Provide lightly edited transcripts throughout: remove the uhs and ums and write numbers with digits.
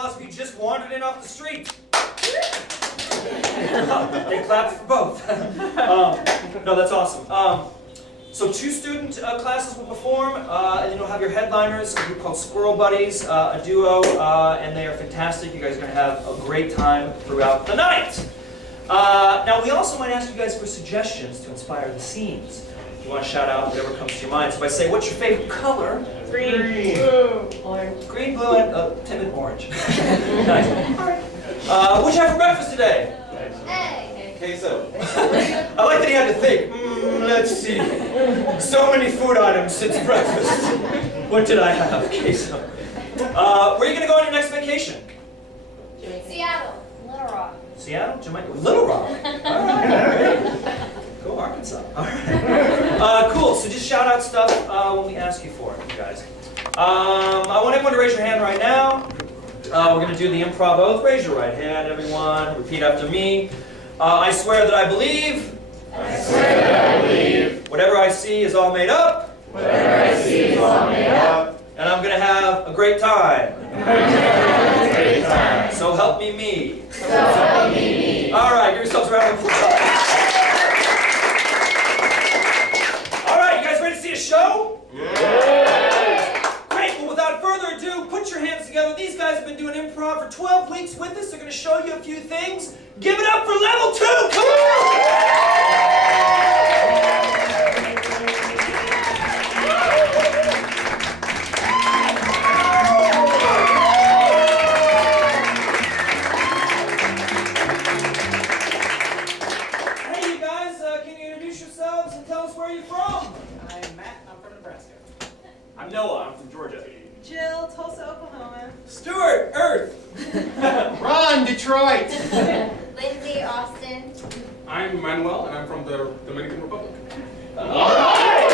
applause if you just wandered in off the street. They clapped for both. No, that's awesome. So 2 student classes will perform, and then you'll have your headliners, a group called Squirrel Buddies, a duo, and they are fantastic. You guys are going to have a great time throughout the night. Now, we also might ask you guys for suggestions to inspire the scenes. If you want to shout out whatever comes to your mind. So if I say, what's your favorite color? Green. Blue. Orange. Green, blue, and timid orange. Nice. All right. What'd you have for breakfast today? Egg. Queso. I like that he had to think. Let's see. So many food items since breakfast. What did I have? Queso. Where are you going to go on your next vacation? Seattle. Little Rock. Seattle? Jamaica? Little Rock. All right. Great. Go Arkansas. All right. Cool. So just shout out stuff when we ask you for it, you guys. I want everyone to raise your hand right now. We're going to do the improv oath. Raise your right hand, everyone. Repeat after me. I swear that I believe. I swear that I believe. Whatever I see is all made up. Whatever I see is all made up. And I'm going to have a great time. Great time. So help me me. So help me. All right, give yourselves a round of applause. All right, you guys ready to see a show? Yeah. Great, well without further ado, put your hands together. These guys have been doing improv for 12 weeks with us. They're going to show you a few things. Give it up for level 2. Come on! Hey, you guys, can you introduce yourselves and tell us where you're from? I'm Matt, I'm from Nebraska. I'm Noah, I'm from Georgia. Jill, Tulsa, Oklahoma. Stuart, Earth. Ron, Detroit. Lindsay, Austin. I'm Manuel, and I'm from the Dominican Republic. All right.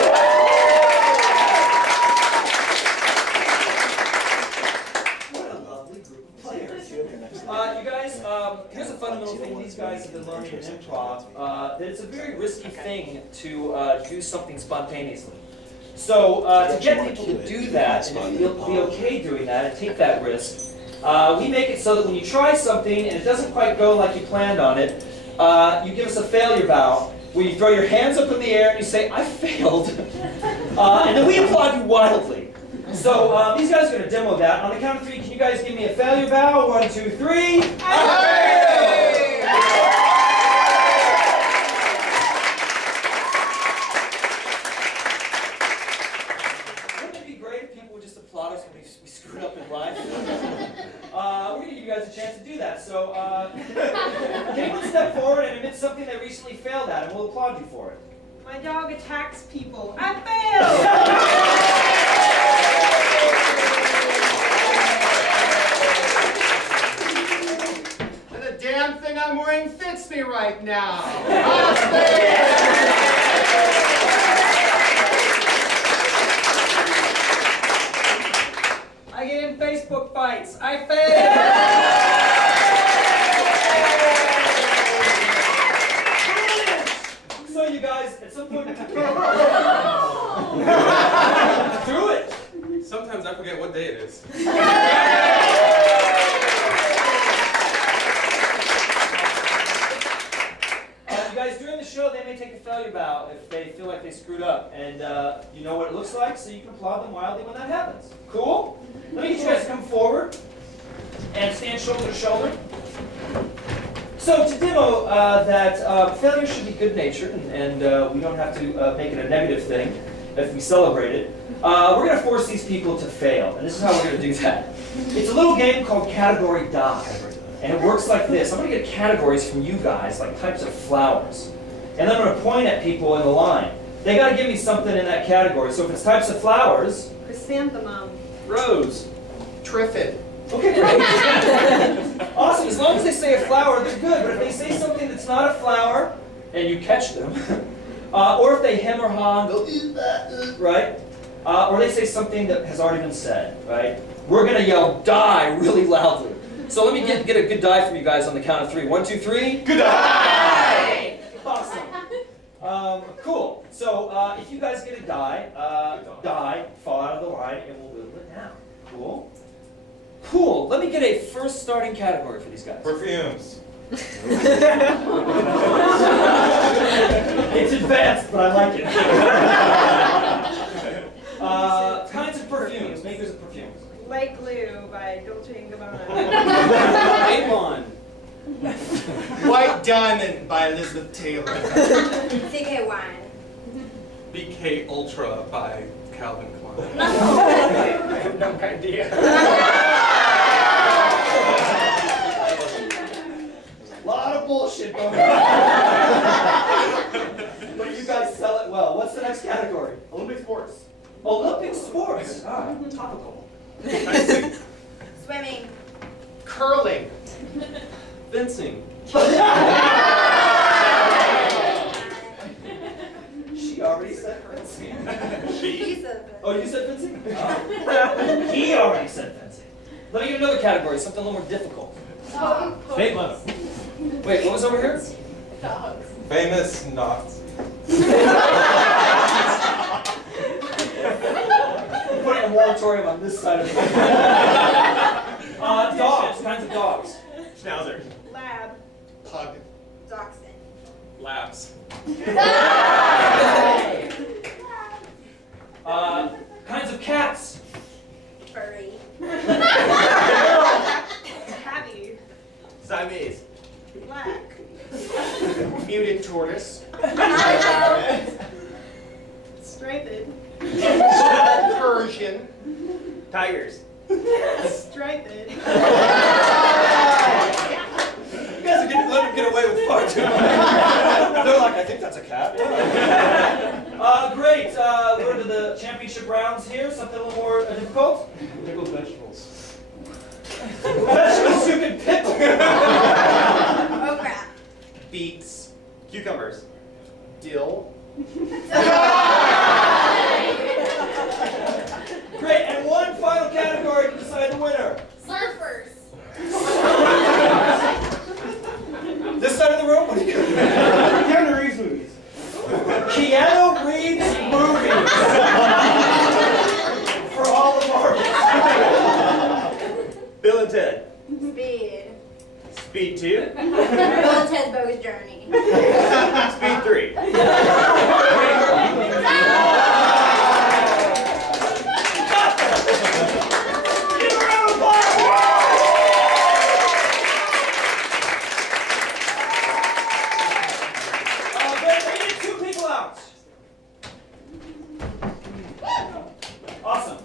What a lovely group of players. You guys, here's a fundamental thing these guys have been learning in improv, that it's a very risky thing to do something spontaneously. So to get people to do that and be okay doing that and take that risk, we make it so that when you try something and it doesn't quite go like you planned on it, you give us a failure bow where you throw your hands up in the air and you say, I failed. And then we applaud you wildly. So these guys are going to demo that. On the count of 3, can you guys give me a failure bow? 1, 2, 3. I failed! Wouldn't it be great if people would just applaud us when we screwed up in life? We're going to give you guys a chance to do that. So can anyone step forward and admit something they recently failed at, and we'll applaud you for it. My dog attacks people. I failed! And the damn thing I'm wearing fits me right now. I get in Facebook fights. I fail. So you guys, at some point, do it. Sometimes I forget what day it is. You guys, during the show, they may take a failure bow if they feel like they screwed up, and you know what it looks like, so you can applaud them wildly when that happens. Cool? Let me get you guys to come forward and stand shoulder to shoulder. So to demo that failure should be good-natured, and we don't have to make it a negative thing if we celebrate it, we're going to force these people to fail, and this is how we're going to do that. It's a little game called Category Dive. And it works like this. I'm going to get categories from you guys, like types of flowers. And then I'm going to point at people in the line. They got to give me something in that category. So if it's types of flowers... Chrysanthemum. Rose. Triffid. Okay, great. Awesome. As long as they say a flower, they're good. But if they say something that's not a flower, and you catch them, or if they hem or haw and go, right? Or they say something that has already been said, right? We're going to yell, die, really loudly. So let me get a good die from you guys on the count of 3. 1, 2, 3. Good die! Awesome. Cool. So if you guys get a die, fall out of the line, and we'll whittle it down. Cool? Cool. Cool. Let me get a first starting category for these guys. Perfumes. It's advanced, but I like it. Kinds of perfumes, makers of perfumes. Like Glue by Dolce & Gabbana. Avon. White Diamond by Elizabeth Taylor. CK Wine. BK Ultra by Calvin Klein. I have no idea. A lot of bullshit going on. But you guys sell it well. What's the next category? Olympic sports. Olympic sports. Ah, topical. Swimming. Curling. Fencing. She already said fencing. Piece of Oh, you said fencing? Oh. He already said fencing. Let me get another category, something a little more difficult. Make money. Wait, what was over here? Famous Nazi. Putting a moratorium on this side of the dogs, kinds of dogs. Schnauzer. Lab. Pug. Dachshund. Labs. Kinds of cats. Furry. Tabby. Siamese. Black. Muted tortoise. Striped. Persian. Tigers. Striped. You guys are letting them get away with far too much. They're like, I think that's a cat. Great. We're to the championship rounds here. Something a little more difficult. Pickled vegetables. Vegetables you can pick. Oh crap. Beets. Cucumbers. Dill. Great. And one final category to decide the winner. Surfers. This side of the room. What are you doing? Keanu Reeves movies. Keanu Reeves movies. For all the marbles. Bill and Ted. Speed. Speed 2. Bill and Ted's Bogus Journey. Speed 3. Give a round of applause. Ben, we need 2 people out. Awesome.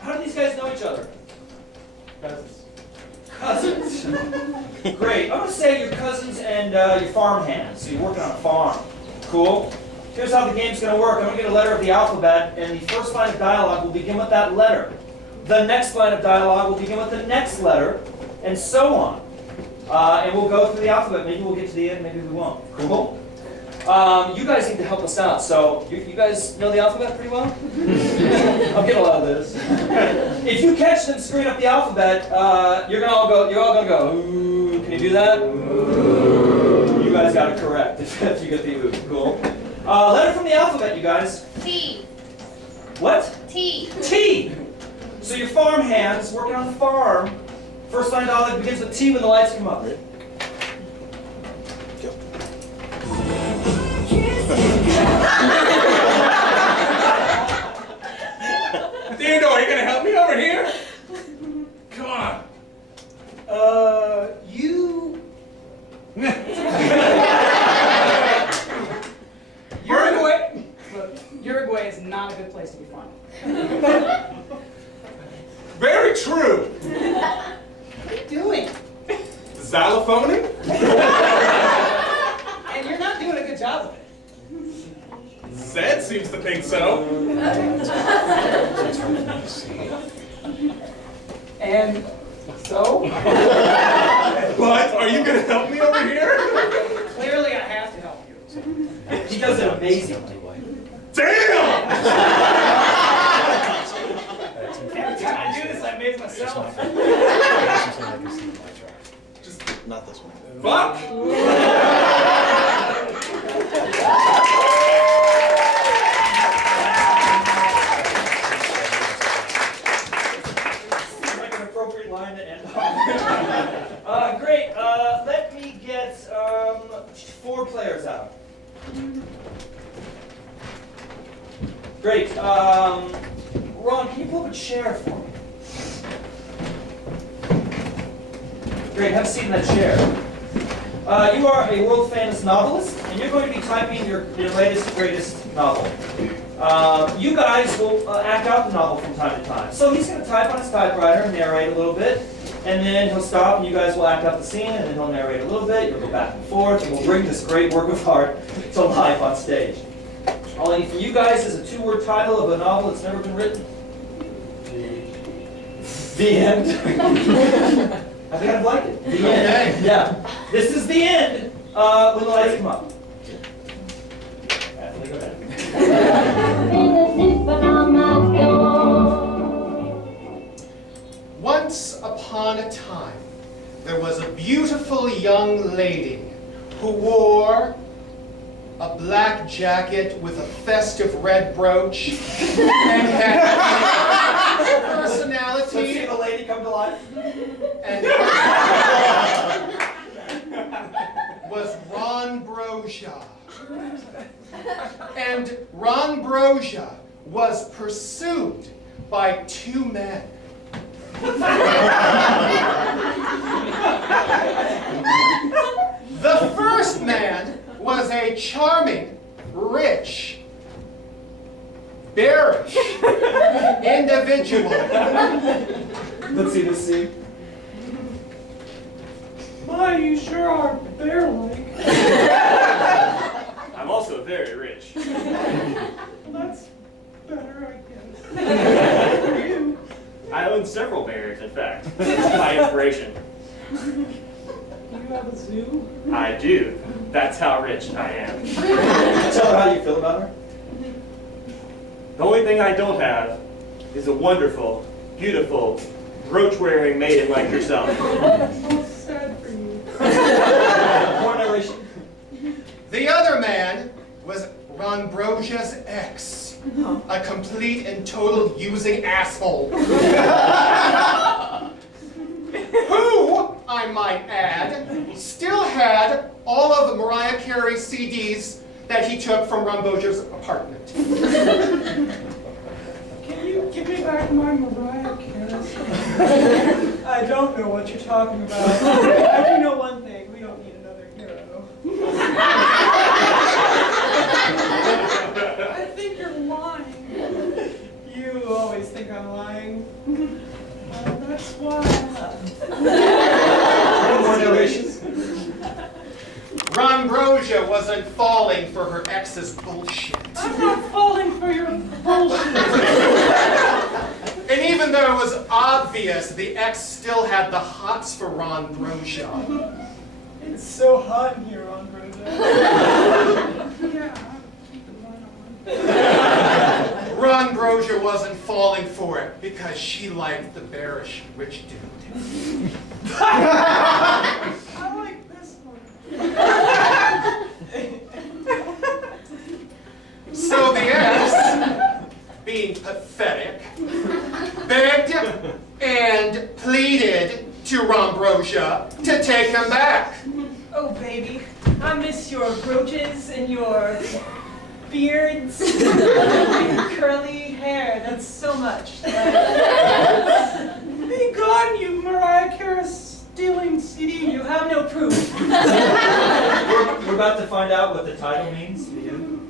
How do these guys know each other? Cousins. Cousins. Great. I'm going to say your cousins and your farm hands. So you're working on a farm. Cool. Here's how the game's going to work. I'm going to get a letter of the alphabet, and the first line of dialogue will begin with that letter. The next line of dialogue will begin with the next letter, and so on. And we'll go through the alphabet. Maybe we'll get to the end, maybe we won't. Cool? You guys need to help us out. So, you guys know the alphabet pretty well? I'll get a lot of this. If you catch them screwing up the alphabet, you're all gonna go, ooh, can you do that? Ooh. You guys got it correct if you get the ooh. Cool. Letter from the alphabet, you guys. T. What? T. T. So your farm hands working on the farm. First line dialogue begins with T when the lights come up. Theodore, are you gonna help me over here? Come on. You. Uruguay is not a good place to be fun. Very true. What are you doing? Xylophoning? And you're not doing a good job of it. Zed seems to think so. And so? But are you gonna help me over here? Clearly I have to help you. He does it amazingly. Damn! Every time I do this, I amaze myself. Not this one. Fuck! Ron, can you pull up a chair for me? Great, have a seat in that chair. You are a world famous novelist, and you're going to be typing your latest, greatest novel. You guys will act out the novel from time to time. So he's going to type on his typewriter and narrate a little bit, and then he'll stop and you guys will act out the scene, and then he'll narrate a little bit, you'll go back and forth, and we'll bring this great work of art to life on stage. All I need from you guys is a 2-word title of a novel that's never been written. The end. I kind of like it. The end. Yeah. This is the end when the lights come up. Go ahead. Once upon a time, there was a beautiful young lady who wore a black jacket with a festive red brooch and had personality. So see the lady come to life? And was Ron Brosia. And Ron Brosia was pursued by 2 men. The first man was a charming, rich, bearish individual. Let's see this scene. My, you sure are bear-like. I'm also very rich. That's better, I guess. For you. I own several bears, in fact. My inspiration. You have a zoo? I do. That's how rich I am. Tell her how you feel about her. The only thing I don't have is a wonderful, beautiful, brooch-wearing maiden like yourself. So sad for you. More narration. The other man was Ron Brosia's ex, a complete and total using asshole. Who, I might add, still had all of the Mariah Carey CDs that he took from Ron Brosia's apartment. Can you give me back my Mariah Carey? I don't know what you're talking about. I do know one thing. We don't need another hero. I think you're lying. You always think I'm lying. That's why. More narrations. Ron Brosia wasn't falling for her ex's bullshit. I'm not falling for your bullshit. And even though it was obvious, the ex still had the hots for Ron Brosia. It's so hot in here, Androsia. Yeah, keep the light on. Ron Brosia wasn't falling for it because she liked the bearish rich dude. I like this one. So the ex, being pathetic, begged and pleaded to Ron Brosia to take him back. Oh, baby, I miss your brooches and your beards and your curly hair. That's so much. Be gone, you Mariah Carey stealing CD. You have no proof. We're about to find out what the title means to you.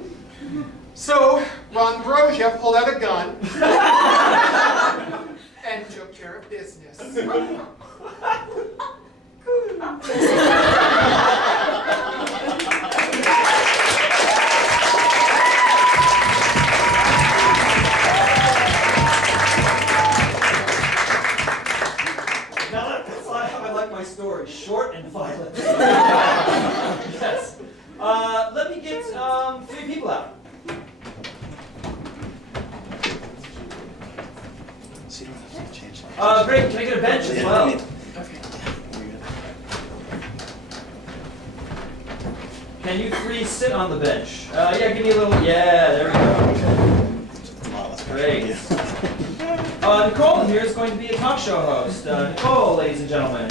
So Ron Brosia pulled out a gun and took care of business. Now that's how I like my story. Short and violent. Yes. Let me get 3 people out. Great, can I get a bench as well? Can you 3 sit on the bench? Yeah, give me a little, yeah, there we go. Great. Nicole here is going to be a talk show host. Nicole, ladies and gentlemen.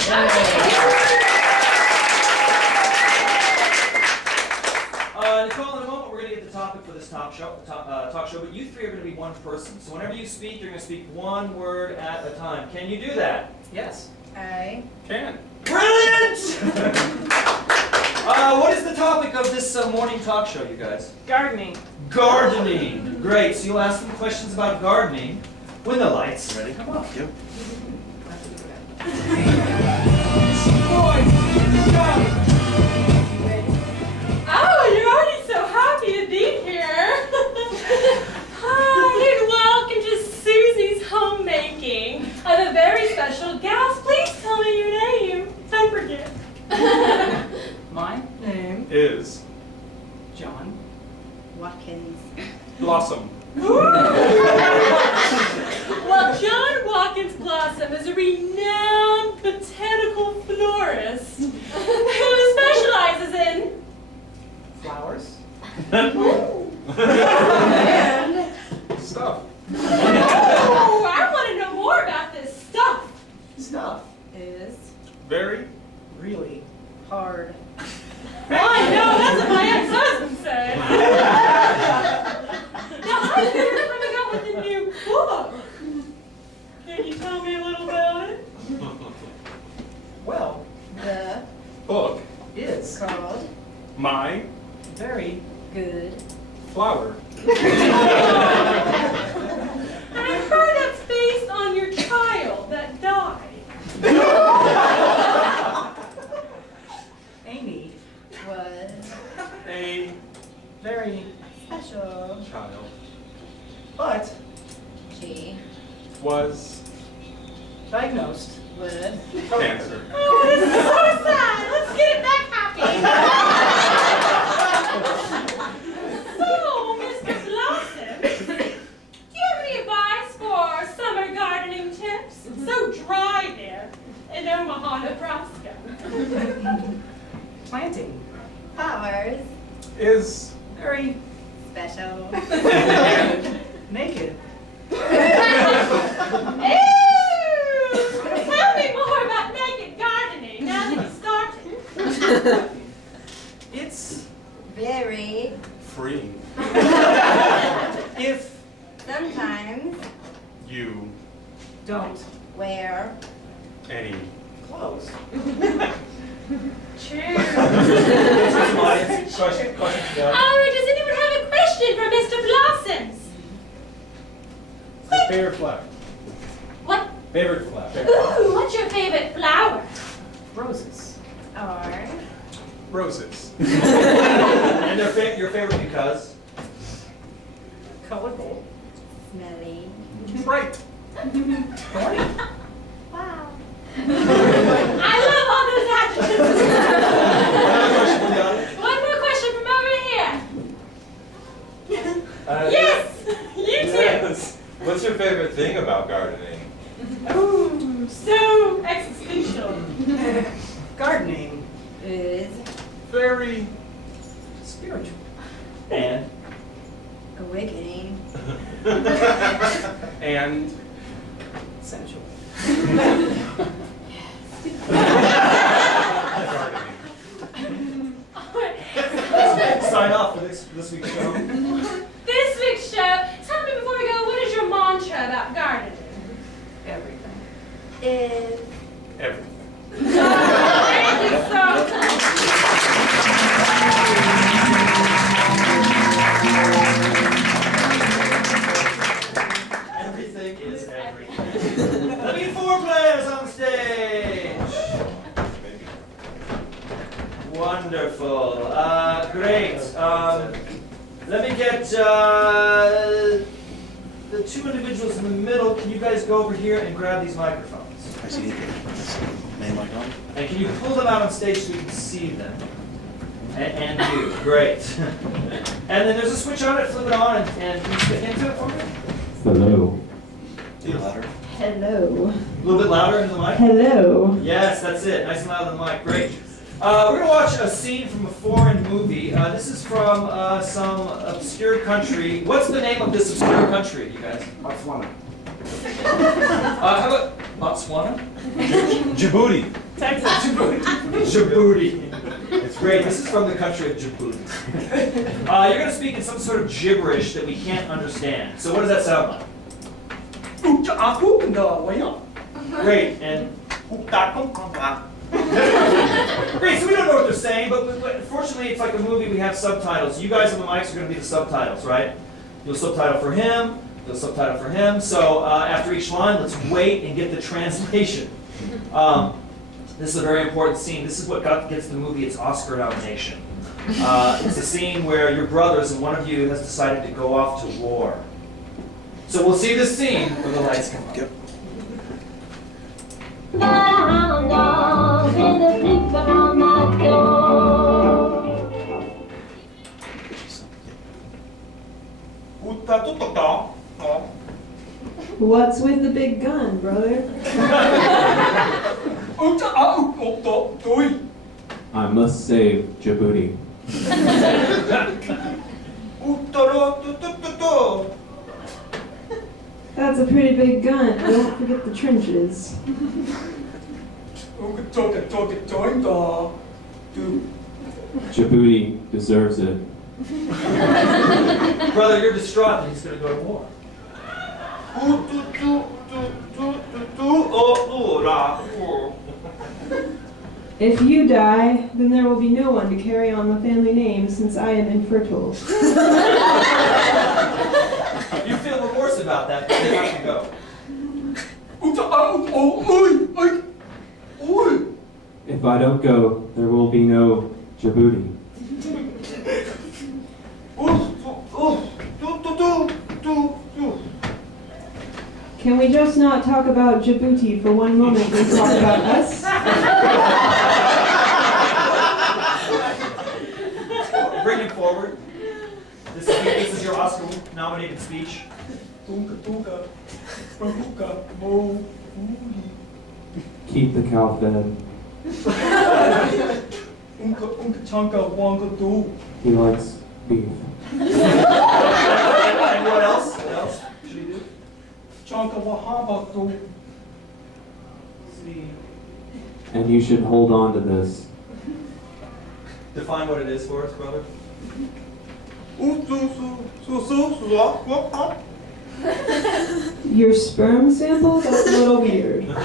Nicole, in a moment we're going to get the topic for this talk show, but you three are going to be one person. So whenever you speak, you're going to speak one word at a time. Can you do that? Yes. I Can. Brilliant! What is the topic of this morning talk show, you guys? Gardening. Gardening. Great. So you'll ask them questions about gardening when the lights come up. Yep. Oh, you're already so happy to be here. Hi, and welcome to Susie's Homemaking. I have a very special guest. Please tell me your name. Don't forget. My name Is John Watkins. Blossom. Well, John Watkins Blossom is a renowned botanical florist who specializes in flowers. Stuff. Oh, I want to know more about this stuff. Stuff Is Very. really hard. Oh, I know, that's what my ex-husband said. Now, I hear you're coming out with a new book. Can you tell me a little about it? well The Book. is called My very good. flower. And I've heard that's based on your child that died. Amy Was A very special. child. but She Was diagnosed would cancer. Oh, this is so sad. Let's get it back happy. So, Mr. Blossom, do you have any advice for summer gardening tips? It's so dry there in Omaha, Nebraska. planting flowers. Is very Special. naked. Ew! Tell me more about naked gardening now that you started. It's Very. free. if Sometimes You don't wear. any clothes. True. Some audience questions. Does anyone have a question for Mr. Blossoms? Favorite flower. What? Favorite flower. Ooh, what's your favorite flower? Roses. Or. roses. And your favorite because? Colorful. Smelly. Bright. Thorny. Wow. I love all those adjectives. Another question from the audience? One more question from over here. Yes, you too. Yes. What's your favorite thing about gardening? Ooh, so existential. Gardening. Is. Very Spiritual. And? Awakening. and Sensual. gardening. Sign off for this week's show. This week's show, tell me before we go, what is your mantra about gardening? Everything. Is. Everything. Thank you so much. Everything is everything. Let me get 4 players on stage. Wonderful. Great. Let me get the 2 individuals in the middle. Can you guys go over here and grab these microphones? I see it. Main mic on? And can you pull them out on stage so we can see them? And you. Great. And then there's a switch on it. Flip it on and can you stick into it for me? Hello. Louder. Hello. A little bit louder into the mic. Hello. Yes, that's it. Nice and loud in the mic. Great. We're going to watch a scene from a foreign movie. This is from some obscure country. What's the name of this obscure country, you guys? Botswana. How about Botswana? Djibouti. Djibouti. It's Great, this is from the country of Djibouti. You're going to speak in some sort of gibberish that we can't understand. So what does that sound like? Great, and great, so we don't know what they're saying, but fortunately it's like a movie, we have subtitles. You guys on the mics are going to be the subtitles, right? You'll subtitle for him, you'll subtitle for him. So after each line, let's wait and get the translation. This is a very important scene. This is what gets the movie its Oscar nomination. It's a scene where your brothers and one of you has decided to go off to war. So we'll see this scene when the lights come up. Yep. What's with the big gun, brother? I must save Djibouti. That's a pretty big gun. Don't forget the trenches. Djibouti deserves it. Brother, you're distraught that he's going to go to war. If you die, then there will be no one to carry on the family name since I am infertile. You feel remorse about that, but they have to go. If I don't go, there will be no Djibouti. Can we just not talk about Djibouti for one moment and talk about us? Bring him forward. This is your Oscar-nominated speech. Keep the cow fed. He likes beef. And what else? What else should he do? See. And you should hold on to this. Define what it is for us, brother. Your sperm sample? That's a little weird. And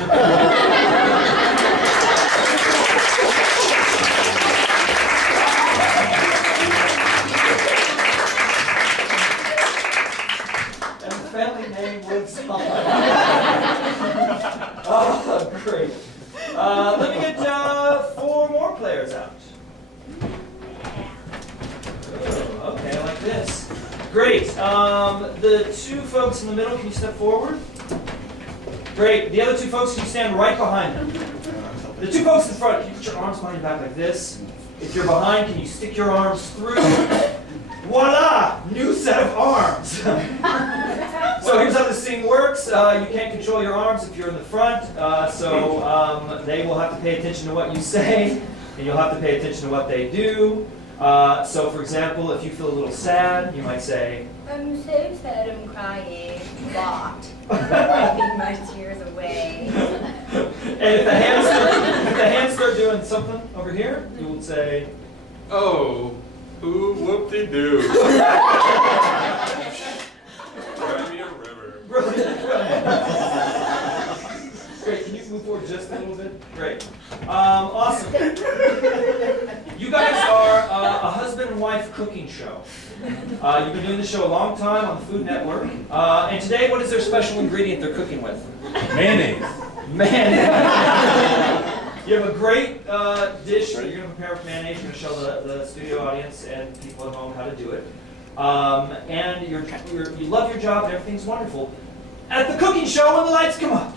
the family name lives on. Oh, great. Let me get 4 more players out. Oh, okay, like this. Great. The 2 folks in the middle, can you step forward? Great. The other 2 folks, can you stand right behind them? The 2 folks in front, can you put your arms behind your back like this? If you're behind, can you stick your arms through? Voila! New set of arms. So here's how this scene works. You can't control your arms if you're in the front, so they will have to pay attention to what you say, and you'll have to pay attention to what they do. So for example, if you feel a little sad, you might say, I'm so sad I'm crying. Lot. Wiping my tears away. and if the hands start doing something over here, you would say, Oh, ooh, whoop-de-doo. Cry me a river. Brilliant. Great, can you move forward just a little bit? Great. Awesome. You guys are a husband and wife cooking show. You've been doing this show a long time on the Food Network. And today, what is their special ingredient they're cooking with? Mayonnaise. Mayonnaise. You have a great dish that you're going to prepare with mayonnaise. You're going to show the studio audience and people at home how to do it. And you love your job and everything's wonderful. At the cooking show, when the lights come up.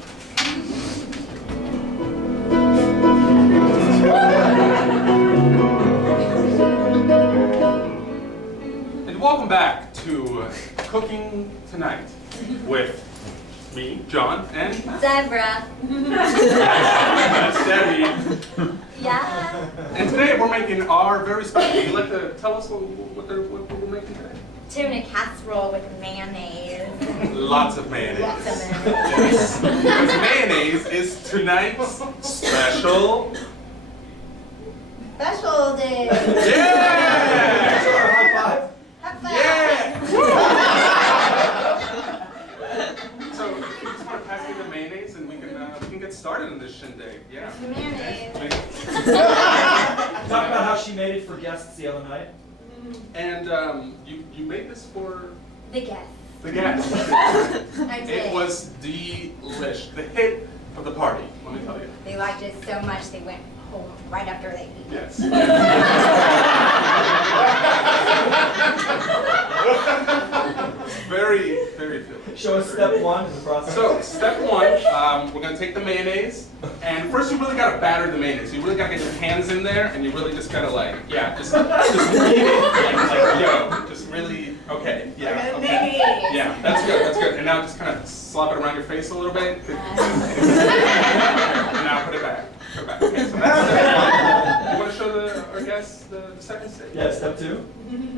And welcome back to Cooking Tonight with me, John, and Zebra. that's Debbie. Yeah. And today we're making our very special. Would you like to tell us what we're making today? Tuna casserole with mayonnaise. Lots of mayonnaise. Lots of mayonnaise. Because mayonnaise is tonight's special Special day. Yeah! High five. High five. Yeah! So, if you just want to pass me the mayonnaise and we can get started in this shindig. Yeah. The mayonnaise. Talk about how she made it for guests the other night. And you made this for The guest. the guests. I did. It was delish. The hit of the party, let me tell you. They liked it so much they went home right after they ate. Yes. Very, very filling. Show us step one in the process. So, step one, we're going to take the mayonnaise, and first you really got to batter the mayonnaise. You really got to get your hands in there, and you really just got to just knead it, like, yo, just really, okay, yeah, okay. Yeah, that's good, And now just kind of slop it around your face a little bit. And now put it back. Okay, so that's step one. You want to show our guests the second step? Yeah, step two.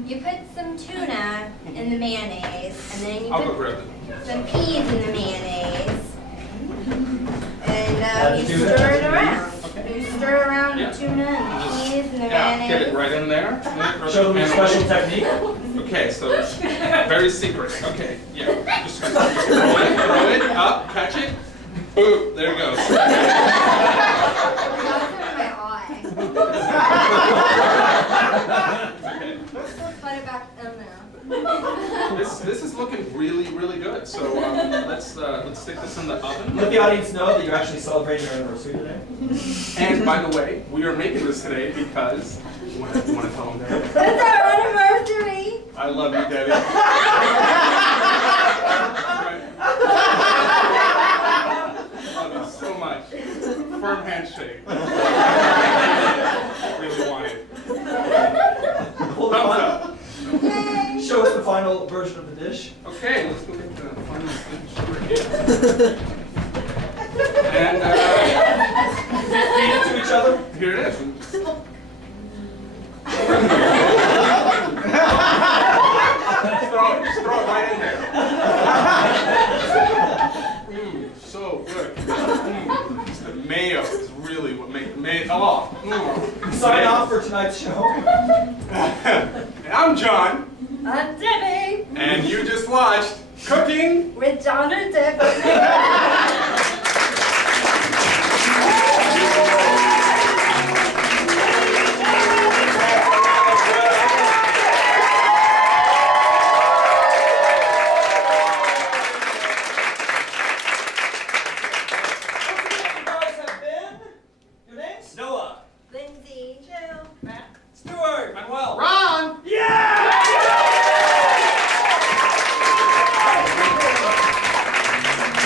You put some tuna in the mayonnaise, and then you I'll go put grab it. some peas in the mayonnaise, and you tuna? stir it around. Okay. You stir around Yeah. the tuna and the peas and the Yeah, get it mayonnaise. right in there. Show them the special technique. Okay, so very secret. Okay, yeah. Just throw it up, catch it. Boom, there it goes. That was in my eye. Okay. Put it back in there. This is looking really, really good. So let's stick this in the oven. Let the audience know that you're actually celebrating your anniversary today. And by the way, we are making this today because you want to tell them, Debbie? It's our anniversary. I love you, Debbie. Love you so much. Firm handshake. Really want it. Hold the Thumbs final- up. Show us the final version of the dish. Okay, let's go get the final dish over here. And Feed it to each other. here it is. Just throw it right in there. So good. The mayo is really what makes the mayo. Sign off for tonight's show. And I'm John, I'm Debbie. and you just watched Cooking. With John and Debbie. Noah. Lindsay. Jill. Matt. Stuart. Manuel. Ron! Yeah!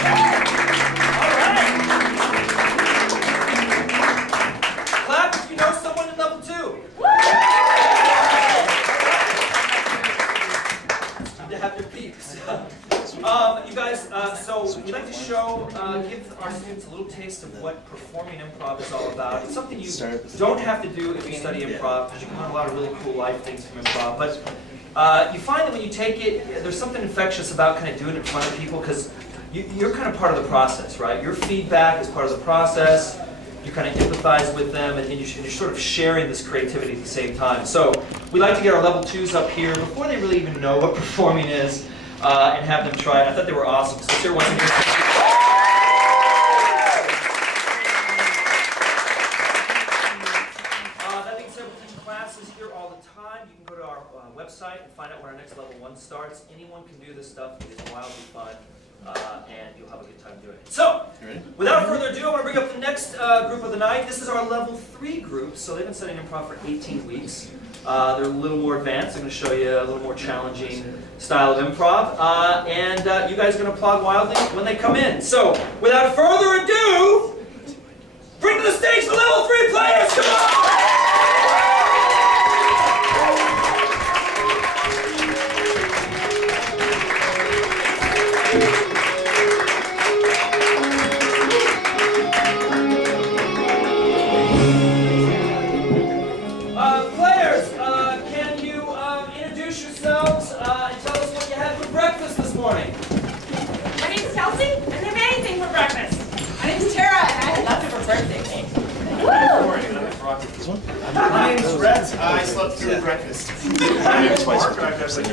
All right. Clap if you know someone in level 2. It's good to have your peeps. You guys, so we'd like to show, give our students a little taste of what performing improv is all about. It's something you don't have to do if you study improv, because you can learn a lot of really cool life things from improv. But you find that when you take it, there's something infectious about kind of doing it in front of people, because you're kind of part of the process, right? Your feedback is part of the process. You kind of empathize with them, and you're sort of sharing this creativity at the same time. So we like to get our level 2s up here before they really even know what performing is. And have them try it. I thought they were awesome. So let's hear once again. That being said, we're teaching classes here all the time. You can go to our website and find out when our next level 1 starts. Anyone can do this stuff. It is wildly fun, and you'll have a good time doing it. So, without further ado, I want to bring up the next group of the night. This is our level 3 group. So they've been studying improv for 18 weeks. They're a little more advanced. I'm going to show you a little more challenging style of improv. And you guys are going to applaud wildly when they come in. So, without further ado, bring to the stage the level 3 players. Come on! Players, can you introduce yourselves and tell us what you had for breakfast this morning? My name's Kelsey, and I have anything for breakfast. My name's Tara, and I had nothing for birthday cake. Woo! This one? My name's Rhett. I slept through breakfast. My name's Mark. I have some